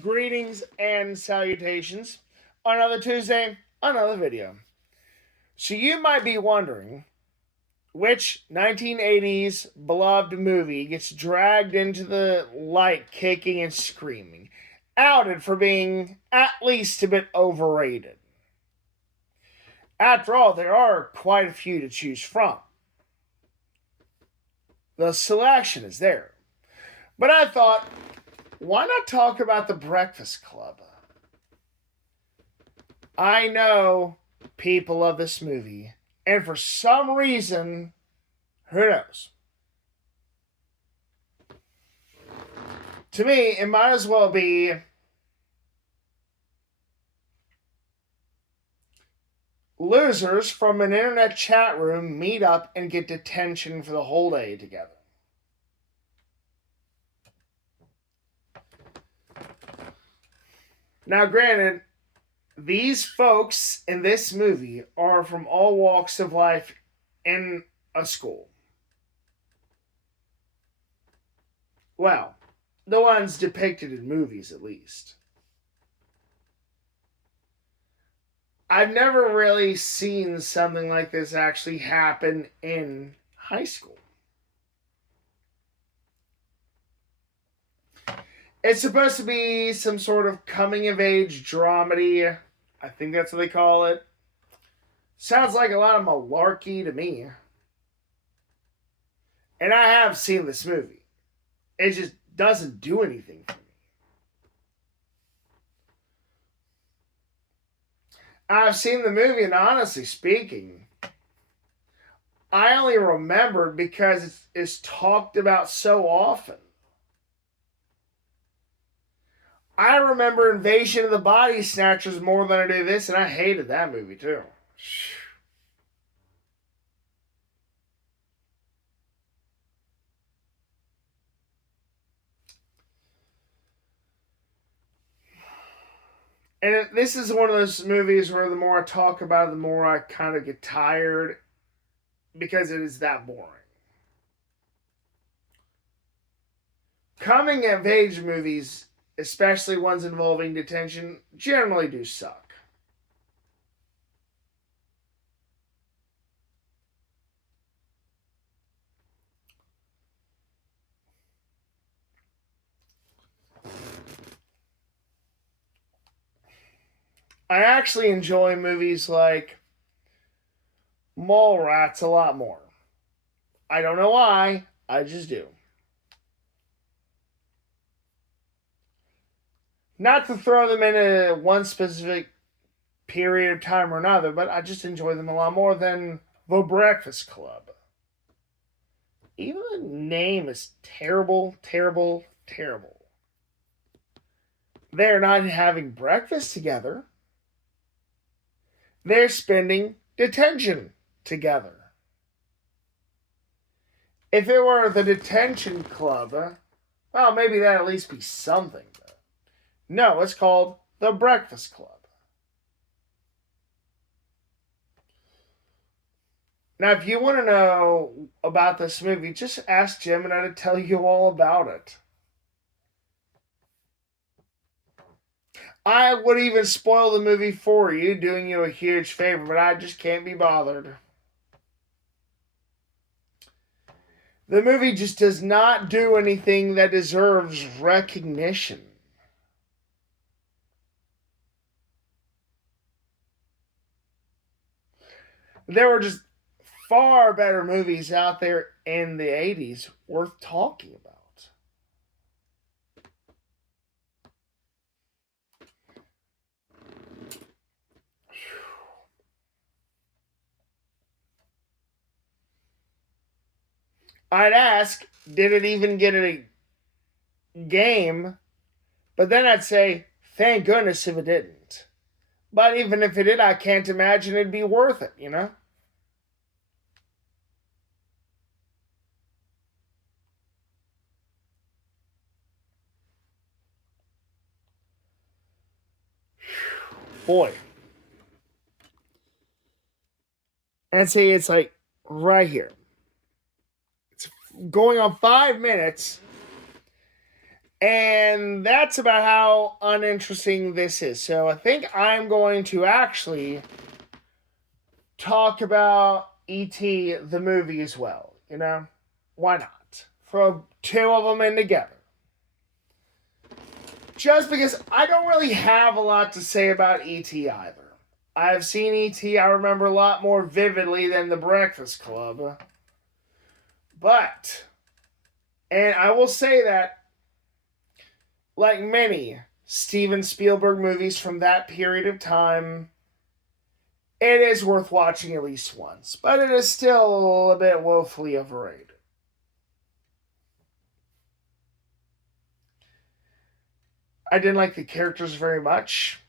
Greetings and salutations. Another Tuesday, another video. So you might be wondering which 1980s beloved movie gets dragged into the light kicking and screaming, outed for being at least a bit overrated. After all, there are quite a few to choose from. The selection is there. But I thought, why not talk about The Breakfast Club? I know people love this movie, and for some reason, who knows? To me, it might as well be losers from an internet chat room meet up and get detention for the whole day together. Now, granted, these folks in this movie are from all walks of life in a school. Well, the ones depicted in movies, at least. I've never really seen something like this actually happen in high school. It's supposed to be some sort of coming of age dramedy. I think that's what they call it. Sounds like a lot of malarkey to me. And I have seen this movie. It just doesn't do anything for me. I've seen the movie, and honestly speaking, I only remembered because it's talked about so often. I remember Invasion of the Body Snatchers more than I do this, and I hated that movie too. And this is one of those movies where the more I talk about it, the more I kind of get tired because it is that boring. Coming of age movies, especially ones involving detention, generally do suck. I actually enjoy movies like Mallrats a lot more. I don't know why, I just do. Not to throw them in a one specific period of time or another, but I just enjoy them a lot more than The Breakfast Club. Even the name is terrible, terrible, terrible. They're not having breakfast together. They're spending detention together. If it were the detention club, well, maybe that'd at least be something. No, it's called the Breakfast Club. Now, if you want to know about this movie, just ask Gemini to tell you all about it. I would even spoil the movie for you, doing you a huge favor, but I just can't be bothered. The movie just does not do anything that deserves recognition. There were just far better movies out there in the 80s worth talking about. I'd ask, did it even get a game? But then I'd say, thank goodness if it didn't. But even if it did, I can't imagine it'd be worth it, you know? Boy. And see, it's like right here. It's going on 5 minutes, And that's about how uninteresting this is. So I think I'm going to actually talk about E.T. the movie as well. You know? Why not? Throw two of them in together. Just because I don't really have a lot to say about E.T. either. I've seen E.T., I remember a lot more vividly than The Breakfast Club. But, and I will say that, like many Steven Spielberg movies from that period of time, it is worth watching at least once. But it is still a bit woefully overrated. I didn't like the characters very much,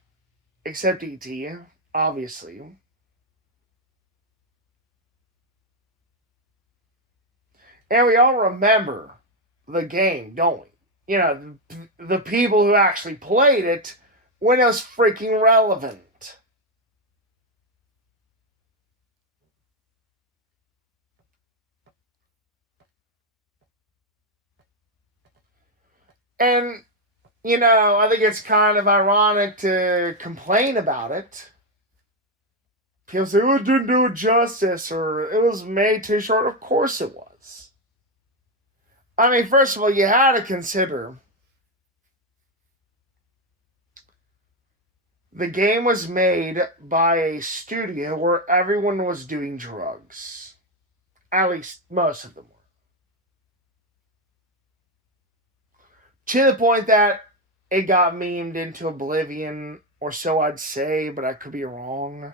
except E.T., obviously. And we all remember the game, don't we? You know, the people who actually played it when it was freaking relevant. And, you know, I think it's kind of ironic to complain about it. People say, oh, it didn't do it justice, or it was made too short. Of course it was. I mean, first of all, you had to consider the game was made by a studio where everyone was doing drugs. At least most of them were. To the point that it got memed into oblivion, or so I'd say, but I could be wrong.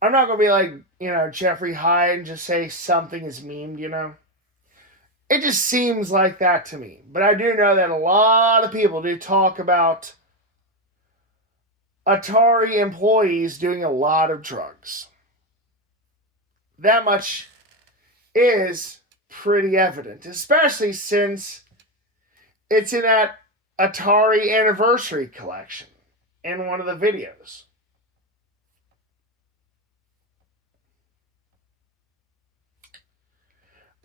I'm not gonna be like, you know, Jeffrey Hyde and just say something is memed, you know? It just seems like that to me. But I do know that a lot of people do talk about Atari employees doing a lot of drugs. That much is pretty evident, especially since it's in that Atari anniversary collection in one of the videos.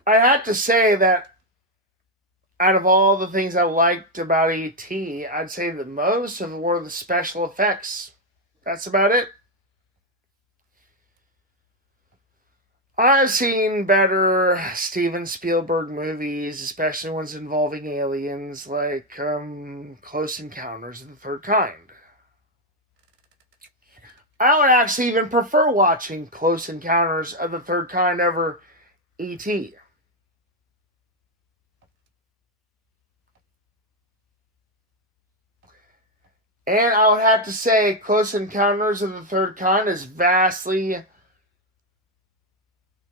I had to say that out of all the things I liked about E.T., I'd say the most of were the special effects. That's about it. I've seen better Steven Spielberg movies, especially ones involving aliens, like Close Encounters of the Third Kind. I would actually even prefer watching Close Encounters of the Third Kind over E.T. And I would have to say, Close Encounters of the Third Kind is vastly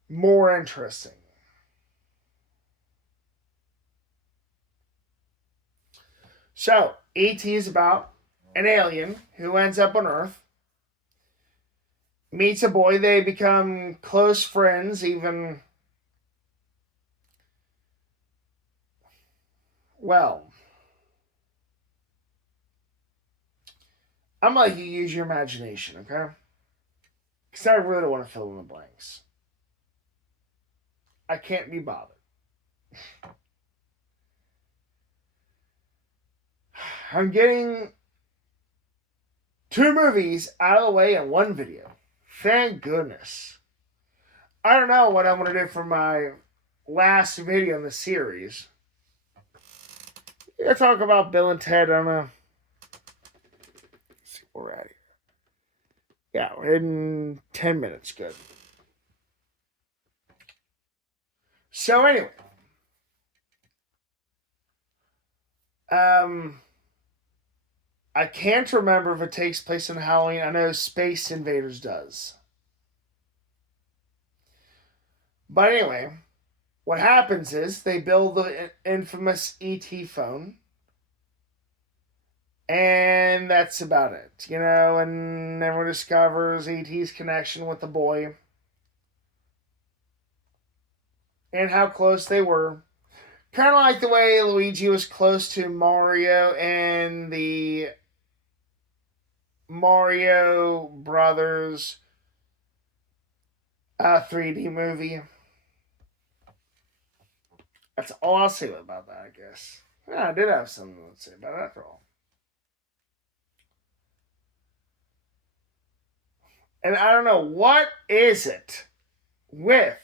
more interesting. So, E.T. is about an alien who ends up on Earth, meets a boy, they become close friends, even, well, I'm gonna let you use your imagination, okay? Because I really don't want to fill in the blanks. I can't be bothered. I'm getting two movies out of the way in one video. Thank goodness. I don't know what I'm going to do for my last video in the series. Let's talk about Bill and Ted. I'm going to see where we're at here. Yeah, we're in 10 minutes. Good. So, anyway. Um, I can't remember if it takes place on Halloween. I know Space Invaders does. But anyway, what happens is they build the infamous ET phone. And that's about it, you know, and everyone discovers ET's connection with the boy and how close they were. Kind of like the way Luigi was close to Mario and the Mario Brothers 3D movie. That's all I'll say about that, I guess. Yeah, I did have something to say about it after all. And I don't know, what is it with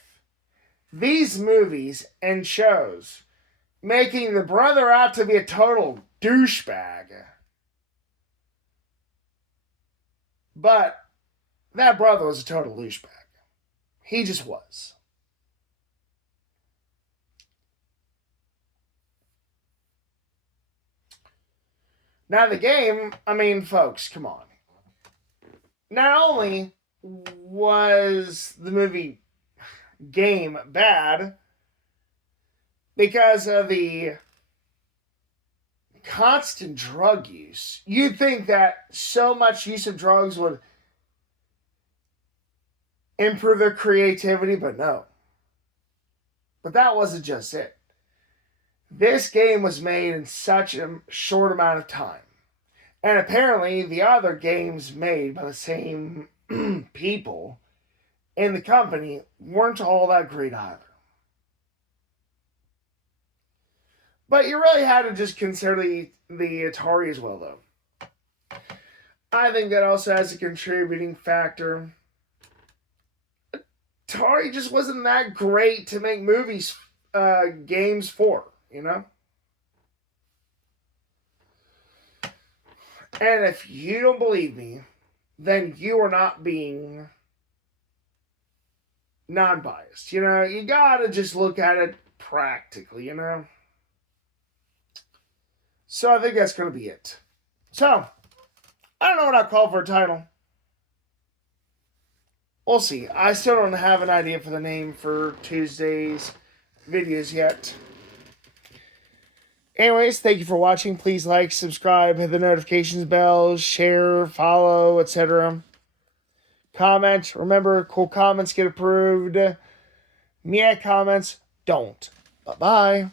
these movies and shows making the brother out to be a total douchebag? But that brother was a total douchebag. He just was. Now, the game, I mean, folks, come on. Not only was the movie game bad because of the constant drug use, you'd think that so much use of drugs would improve their creativity, but no. But that wasn't just it. This game was made in such a short amount of time. And apparently, the other games made by the same people in the company weren't all that great either. But you really had to just consider the Atari as well, though. I think that also has a contributing factor. Atari just wasn't that great to make games for, you know? And if you don't believe me, then you are not being non-biased. You know, you gotta just look at it practically, you know? So I think that's gonna be it. So, I don't know what I'll call for a title. We'll see. I still don't have an idea for the name for Tuesday's videos yet. Anyways, thank you for watching. Please like, subscribe, hit the notifications bell, share, follow, etc. Comment. Remember, cool comments get approved. Meow comments don't. Bye-bye.